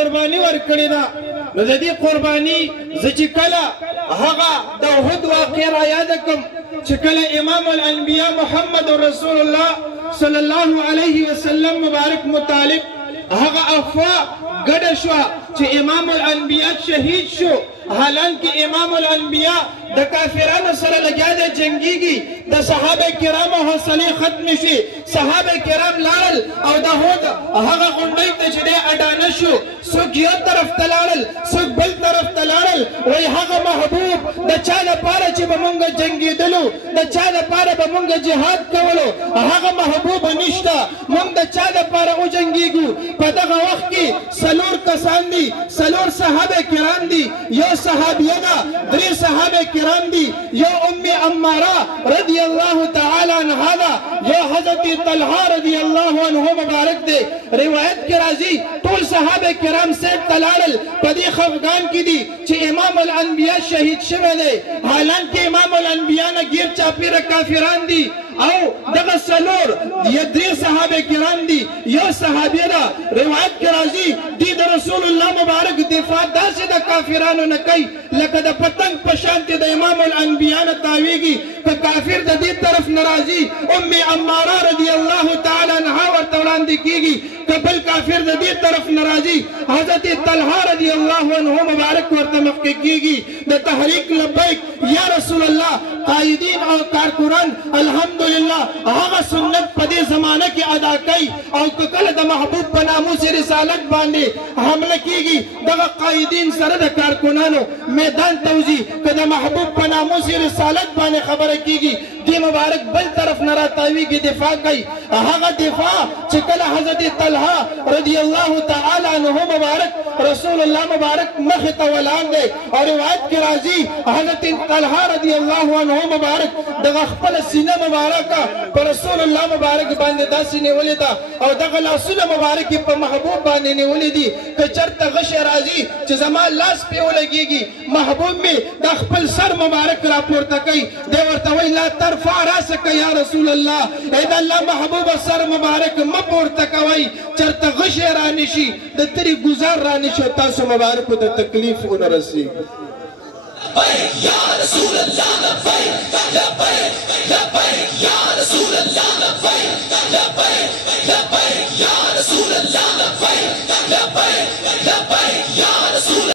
قرباني ورکړې ده. نو د دې قرباني زه چې کله هغه د احد واقعه را یاده کړم چې کله امام الانبیاء محمد رسول الله صلی الله علیه وسلم مبارک مطالب هغه افوا ګډه شوه چې امام الانبیاء شهید شو، حالانکه امام الانبیاء د کافرانو سره لګیا دی جنګیږي. د صحابه کرامو حوصلې ختمې شوې، صحابه کرام لاړل او د احد هغه غونډۍ ته چې دی اډانه شو، څوک یو طرف ته لاړل څوک بل طرف ته لاړل. وایي هغه محبوب د چا لپاره چې به مونږ جنګېدلو، د چا لپاره به مونږ جهاد کولو، هغه محبوب نشته. مونږ د چا لپاره وجنګېږو؟ په دغه وخت کې څلور کسان دي، څلور صحابه کرام دي، یو صحابیه ده، درې صحابه کرام دي، یو ام عماره رضی الله تعالی عنها ده، یو حضرت طلحه رضی الله عنه مبارک دی. روایت کې راځي ټول صحابه کرام صاحب ته لاړل، په دې خفګان کې دي چې امام الانبیاء شهید شوی دی، حالانکه امام الانبیاء نه ګیر چاپیره کافران دي. او دغه څلور یا درې صحابه کرام دي، یو صحابیه ده. روایت کې راځي دوی د رسول الله مبارک دفاع داسې د کافرانو نه کوي لکه د پتنګ په شانتې د امام الانبیاء نه تاویږي. که کافر د دې طرف نه راځي ام عماره رضی الله تعالی عنها ورته وړاندې کېږي، که بل کافر د دې طرف نه راځي حضرت طلحه رضی الله عنه مبارک ورته مخکې کېږي. د تحریک لبیک یا رسول الله قائدین او کارکران الحمدلله هغه سنت په دې زمانه کې ادا کوي. او که کله د محبوب په ناموس رسالت باندې حمله کېږي دغه قائدین سره د کارکنانو میدان ته وځي، که د محبوب په ناموس رسالت باندې خبره کېږي دې مبارک بل طرف نه راتاویږي، دفاع کوي. هغه دفاع چې کله حضرت طلحه رضی الله تعالی عنه مبارک رسول الله مبارک مخې ته ولاړ دی، او روایت کې راځي حضرت طلحه رضی الله عنه مبارک دغه خپله سینه مبارکه په رسول الله مبارک باندې داسې نیولې ده، او دغه لاسونه مبارک یې په محبوب باندې نیولې دي. که چېرته غشی راځي چې زما لاس پرې ولګېږي محبوب مې د خپل سر مبارک راپورته کوي، دی ورته وایي لا ترفع راسک یا رسول الله، ای د الله محبوبه سر مبارک مه پورته کوئ، چېرته غشی رانشي د ترې ګزار رانشي او تاسو مبارکو ته تکلیف ونه رسېږي.